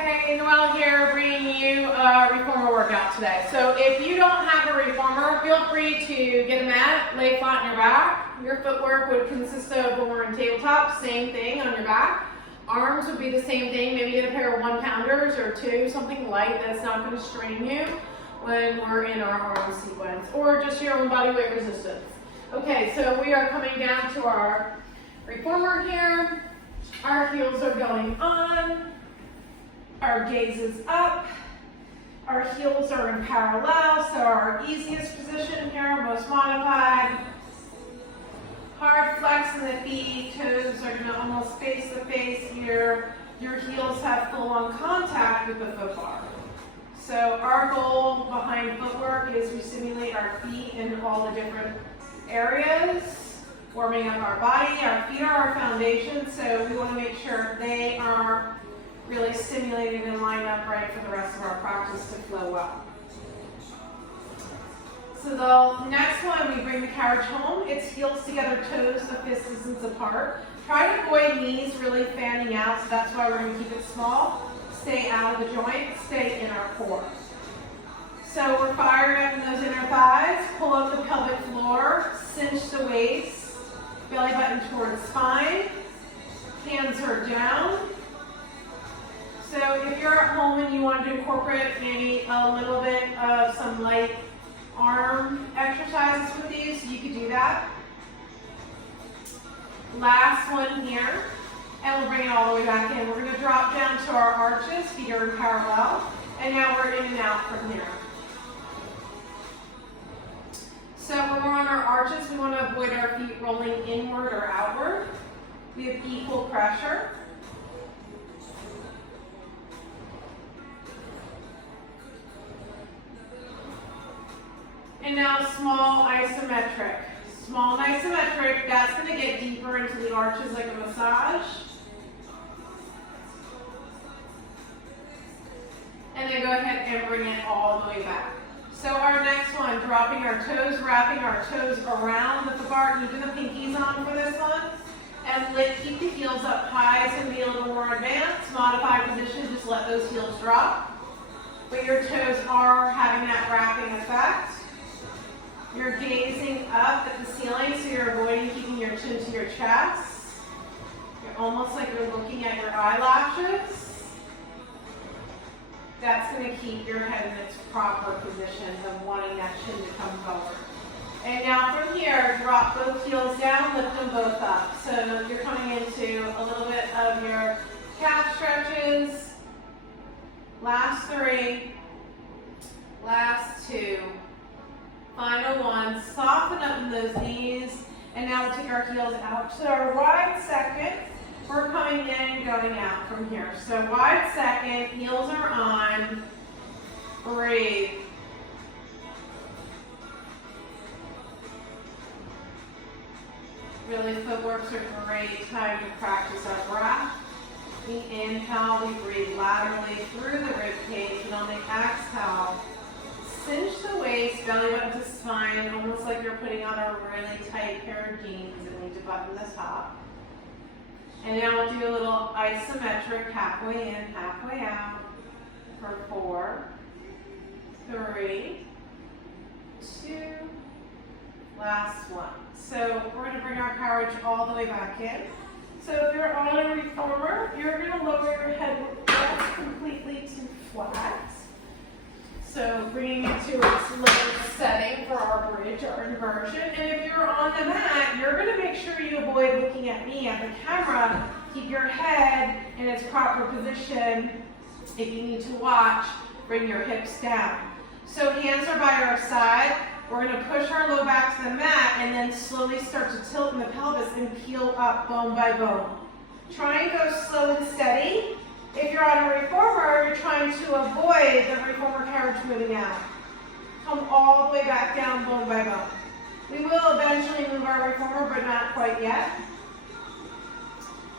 Hey, Noelle here, bringing you a reformer workout today. So if you don't have a reformer, feel free to get a mat, lay flat on your back. Your footwork would consist of when we're in tabletop, same thing on your back. Arms would be the same thing, maybe get a pair of 1-pounders or 2, something light that's not going to strain you when we're in our arm sequence, or just your own body weight resistance. Okay, so we are coming down to our reformer here. Our heels are going on. Our gaze is up. Our heels are in parallel, so our easiest position here, most modified. Hard flex in the feet, toes are going to almost face to face here. Your heels have full-on contact with the foot bar. So our goal behind footwork is we stimulate our feet in all the different areas, warming up our body. Our feet are our foundation, so we want to make sure they are really stimulated and lined up right for the rest of our practice to flow well. So the next one, we bring the carriage home. It's heels together, toes a fist distance apart. Try to avoid knees really fanning out, so that's why we're going to keep it small. Stay out of the joint, stay in our core. So we're firing up in those inner thighs, pull up the pelvic floor, cinch the waist, belly button towards spine, hands are down. So if you're at home and you want to incorporate maybe a little bit of some light arm exercises with these, you could do that. Last one here, and we'll bring it all the way back in. We're going to drop down to our arches, feet are in parallel, and now we're in and out from here. So when we're on our arches, we want to avoid our feet rolling inward or outward. We have equal pressure. And now small isometric. Small and isometric, that's going to get deeper into the arches like a massage. And then go ahead and bring it all the way back. So our next one, dropping our toes, wrapping our toes around the bar, even the pinkies on for this one. And keep the heels up high. It's going to be a little more advanced. Modify position, just let those heels drop. But your toes are having that wrapping effect. You're gazing up at the ceiling, so you're avoiding keeping your chin to your chest. You're almost like you're looking at your eyelashes. That's going to keep your head in its proper position of wanting that chin to come forward. And now from here, drop both heels down, lift them both up. So you're coming into a little bit of your calf stretches. Last 3, last 2. Final one, soften up in those knees, and now we'll take our heels out to our wide second. We're coming in and going out from here. So wide second, heels are on, breathe. Really, footwork's a great time to practice our breath. We inhale, we breathe laterally through the rib cage, and on the exhale, cinch the waist, belly button to spine, almost like you're putting on a really tight pair of jeans and need to button the top. And now we'll do a little isometric, halfway in, halfway out, for 4, 3, 2, last one. So we're going to bring our carriage all the way back in. So if you're on a reformer, you're going to lower your head completely to flat. So bringing it to its lowest setting for our bridge, our inversion. And if you're on the mat, you're going to make sure you avoid looking at me at the camera. Keep your head in its proper position. If you need to watch, bring your hips down. So hands are by our side. We're going to push our low back to the mat and then slowly start to tilt in the pelvis and peel up bone by bone. Try and go slow and steady. If you're on a reformer, you're trying to avoid the reformer carriage moving out. Come all the way back down bone by bone. We will eventually move our reformer, but not quite yet.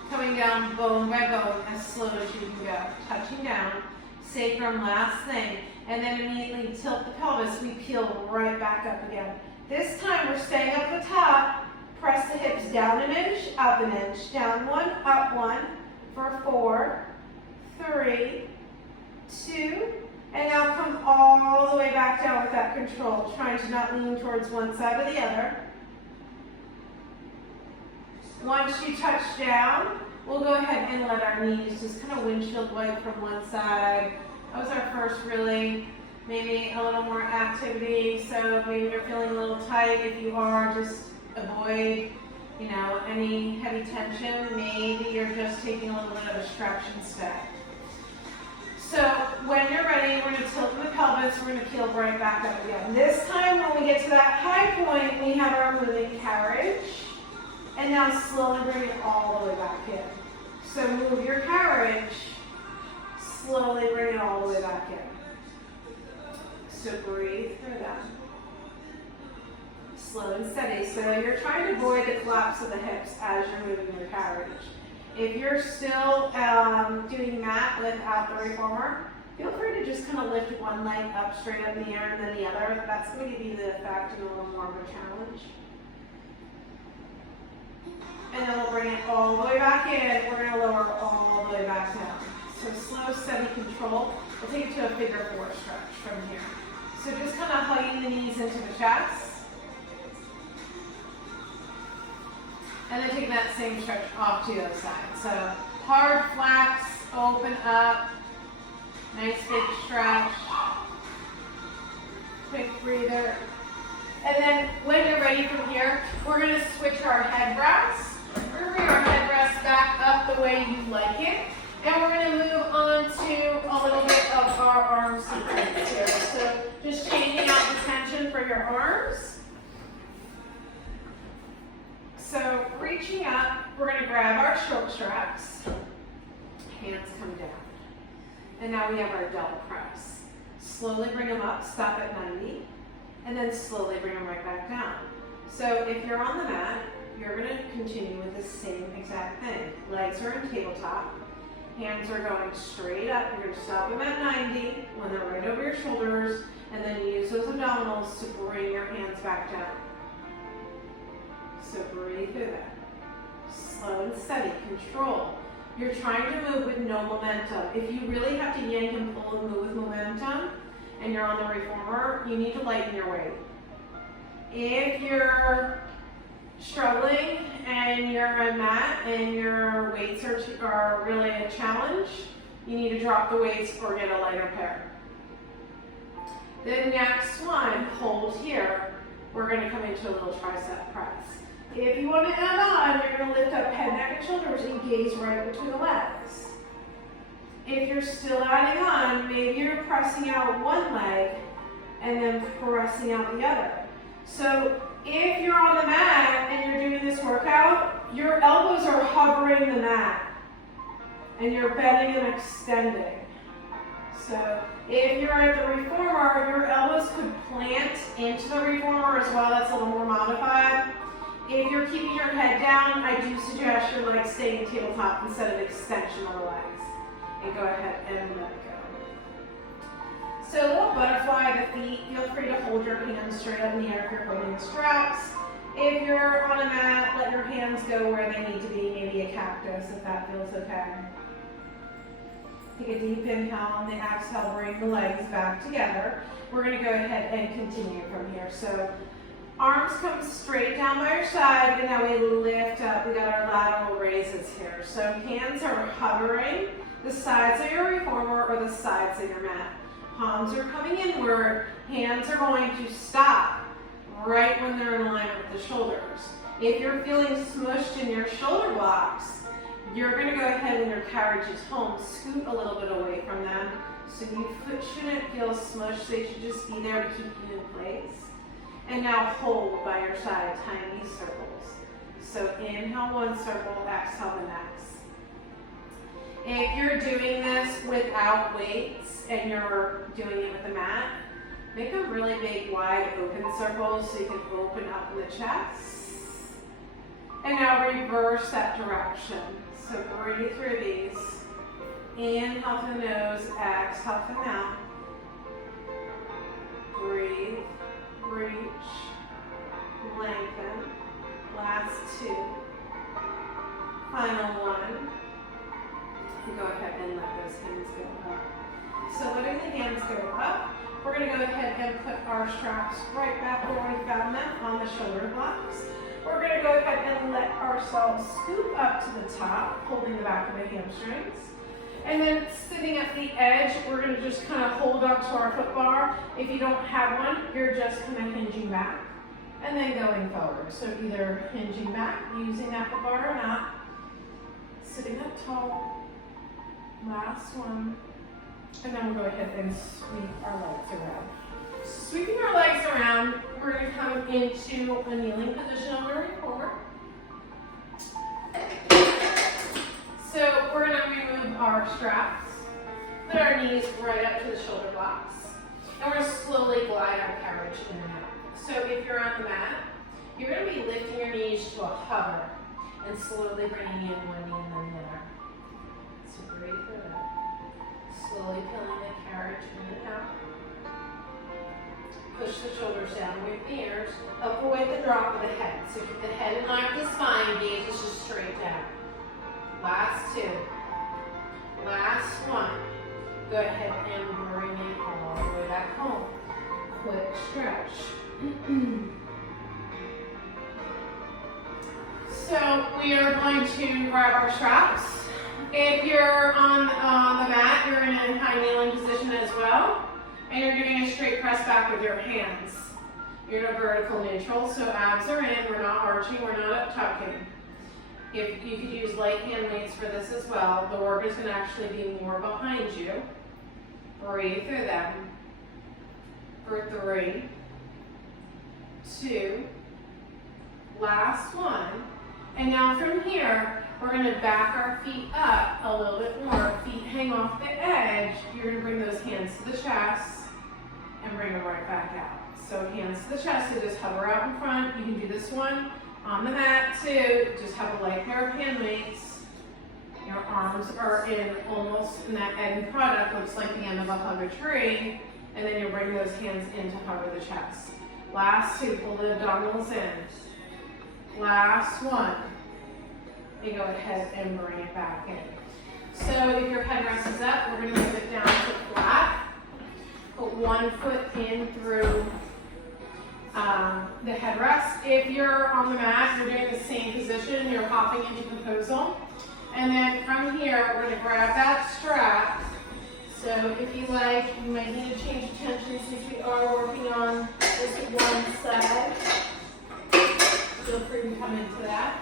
Coming down bone by bone as slow as you can go. Touching down, sacrum last thing, and then immediately tilt the pelvis. We peel right back up again. This time we're staying up the top. Press the hips down an inch, up an inch, down 1, up 1, for 4, 3, back down with that control, trying to not lean towards one side or the other. Once you touch down, we'll go ahead and let our knees just kind of windshield wipe from one side. That was our first really, maybe a little more activity. So maybe you're feeling a little tight. If you are, just avoid, any heavy tension. Maybe you're just taking a little bit of a stretch instead. So when you're ready, we're going to tilt in the pelvis. We're going to peel right back up again. This time when we get to that high point, we have our moving carriage. And now slowly bring it all the way back in. So move your carriage, slowly bring it all the way back in. So breathe through that. Slow and steady. So you're trying to avoid the collapse of the hips as you're moving your carriage. If you're still doing mat without the reformer, feel free to just kind of lift one leg up straight up in the air and then the other. That's going to give you the effect and a little more of a challenge. And then we'll bring it all the way back in. We're going to lower all the way back down. So slow, steady control. We'll take it to a figure 4 stretch from here. So just kind of hugging the knees into the chest. And then taking that same stretch off to the other side. So hard flex, open up. Nice big stretch. Quick breather. And then when you're ready from here, we're going to switch our head rests. We're going to bring our head rest back up the way you like it. And we're going to move on to a little bit of our arm sequence here. So just changing out the tension for your arms. So reaching up, we're going to grab our shoulder straps. Hands come down. And now we have our double press. Slowly bring them up, stop at 90. And then slowly bring them right back down. So if you're on the mat, you're going to continue with the same exact thing. Legs are in tabletop. Hands are going straight up. You're going to stop them at 90 when they're right over your shoulders. And then use those abdominals to bring your hands back down. So breathe through that. Slow and steady. Control. You're trying to move with no momentum. If you really have to yank and pull and move with momentum, and you're on the reformer, you need to lighten your weight. If you're struggling and you're on mat and your weights are really a challenge, you need to drop the weights or get a lighter pair. The next one, hold here. We're going to come into a little tricep press. If you want to add on, you're going to lift up head, neck, and shoulders and gaze right between the legs. If you're still adding on, maybe you're pressing out one leg and then pressing out the other. So if you're on the mat and you're doing this workout, your elbows are hovering the mat and you're bending and extending. So if you're at the reformer, your elbows could plant into the reformer as well. That's a little more modified. If you're keeping your head down, I do suggest your legs staying tabletop instead of extension of the legs. And go ahead and let it go. So a little butterfly, the feet, feel free to hold your hands straight up in the air if you're holding straps. If you're on a mat, let your hands go where they need to be, maybe a cactus if that feels okay. Take a deep inhale, on the exhale, bring the legs back together. We're going to go ahead and continue from here. So arms come straight down by your side, and now we lift up. We got our lateral raises here. So hands are hovering the sides of your reformer or the sides of your mat. Palms are coming inward. Hands are going to stop right when they're in alignment with the shoulders. If you're feeling smushed in your shoulder blocks, you're going to go ahead when your carriage is home, scoot a little bit away from them. So your foot shouldn't feel smushed. They should just be there to keep you in place. And now hold by your side, tiny circles. So inhale one circle, exhale the next. If you're doing this without weights and you're doing it with a mat, make them really big, wide open circles so you can open up the chest. And now reverse that direction. So breathe through these. Inhale through the nose, exhale through the mouth. Breathe, reach, lengthen. Last two. Final one. Go ahead and let those hands go up. So letting the hands go up, We're going to go ahead and put our straps right back where we found them on the shoulder blocks. We're going to go ahead and let ourselves scoop up to the top, holding the back of the hamstrings. And then sitting at the edge, we're going to just kind of hold on to our foot bar. If you don't have one, you're just kind of hinging back and then going forward. So either hinging back, using that foot bar or not, sitting up tall, last one, and then we'll go ahead and sweep our legs around. Sweeping our legs around, we're going to come into a kneeling position on the reformer. So we're going to remove our straps, put our knees right up to the shoulder blocks, and we're going to slowly glide our carriage in and out. So if you're on the mat, you're going to be lifting your knees to a hover and slowly bringing in one knee and then the other. So breathe through that. Slowly pulling the carriage in and out. Push the shoulders down with the ears. Avoid the drop of the head. So keep the head in line with the spine. Gaze is just straight down. Last two. Last one. Go ahead and bring it all the way back home. Quick stretch. So we are going to grab our straps. If you're on the mat, you're in a high kneeling position as well. And you're doing a straight press back with your hands. You're in a vertical neutral, so abs are in. We're not arching, we're not up tucking. If you could use light hand weights for this as well, the work is going to actually be more behind you. Breathe through them. For 3, 2, last one. And now from here, we're going to back our feet up a little bit more. Feet hang off the edge. You're going to bring those hands to the chest and bring them right back out. So hands to the chest, so just hover out in front. You can do this one on the mat too. Just have a light pair of hand weights. Your arms are in almost in that end product, looks like the end of a hug a tree. And then you'll bring those hands in to hover the chest. Last two, pull the abdominals in. Last one. You go ahead and bring it back in. So if your headrest is up, we're going to move it down to flat. Put one foot in through the headrest. If you're on the mat, you're doing the same position. You're hopping into proposal. And then from here, we're going to grab that strap. So if you like, you might need to change attention since we are working on this one side. Feel free to come into that.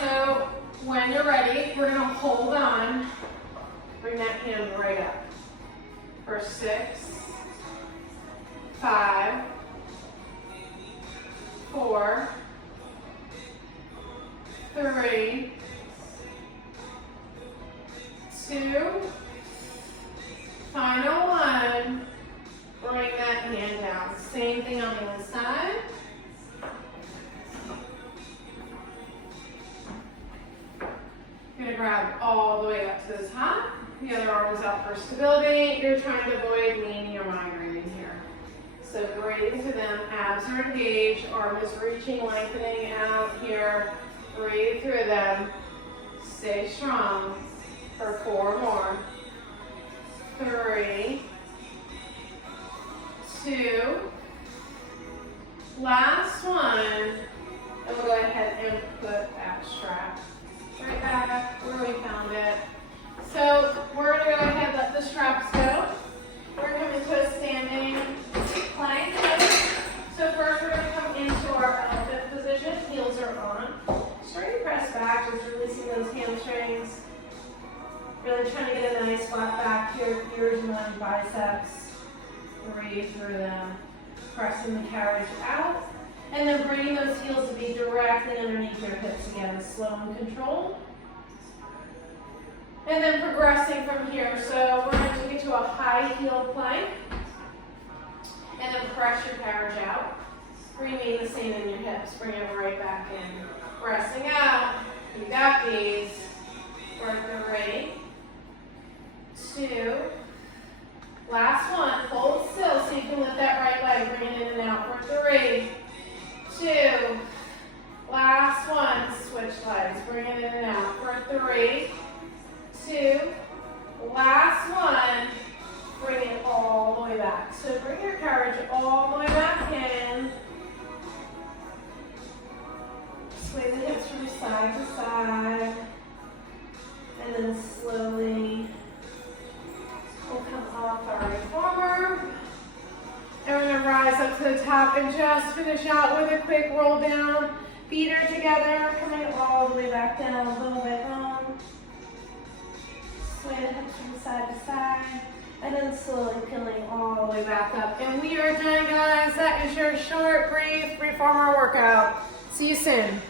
So when you're ready, we're going to hold on. Bring that hand right up. For 6, 5, 4, 3, 2, final one. Bring that hand down. Same thing on the other side. You're going to grab all the way up to the top. The other arm is out for stability. You're trying to avoid leaning or migrating here. So breathe into them. Abs are engaged. Arm is reaching, lengthening out here. Breathe through them. Stay strong for 4 more. 3, 2, last one. And we'll go ahead and put that strap right back where we found it. So we're going to go ahead and let the straps go. We're coming to a standing plank. So first we're going to come into our elephant position. Heels are on. Straight press back, just releasing those hamstrings. Really trying to get a nice flat back here, ears and then biceps. Breathe through them. Pressing the carriage out. And then bringing those heels to be directly underneath your hips again, slow and controlled. And then progressing from here. So we're going to take it to a high heel plank. And then press your carriage out. Remain the same in your hips. Bring it right back in. Pressing out. You got these. For 3, 2. Last one. Hold still so you can lift that right leg. Bring it in and out for 3, 2. Last one. Switch legs. Bring it in and out for 3, 2. Last one. Bring it all the way back. side to side. And then slowly we'll come off our reformer. And we're gonna rise up to the top and just finish out with a quick roll down. Feet are together, coming all the way back down, a little bit long. Sway the hips from side to side. And then slowly peeling all the way back up. And we are done, guys. That is your short, brief reformer workout. See you soon.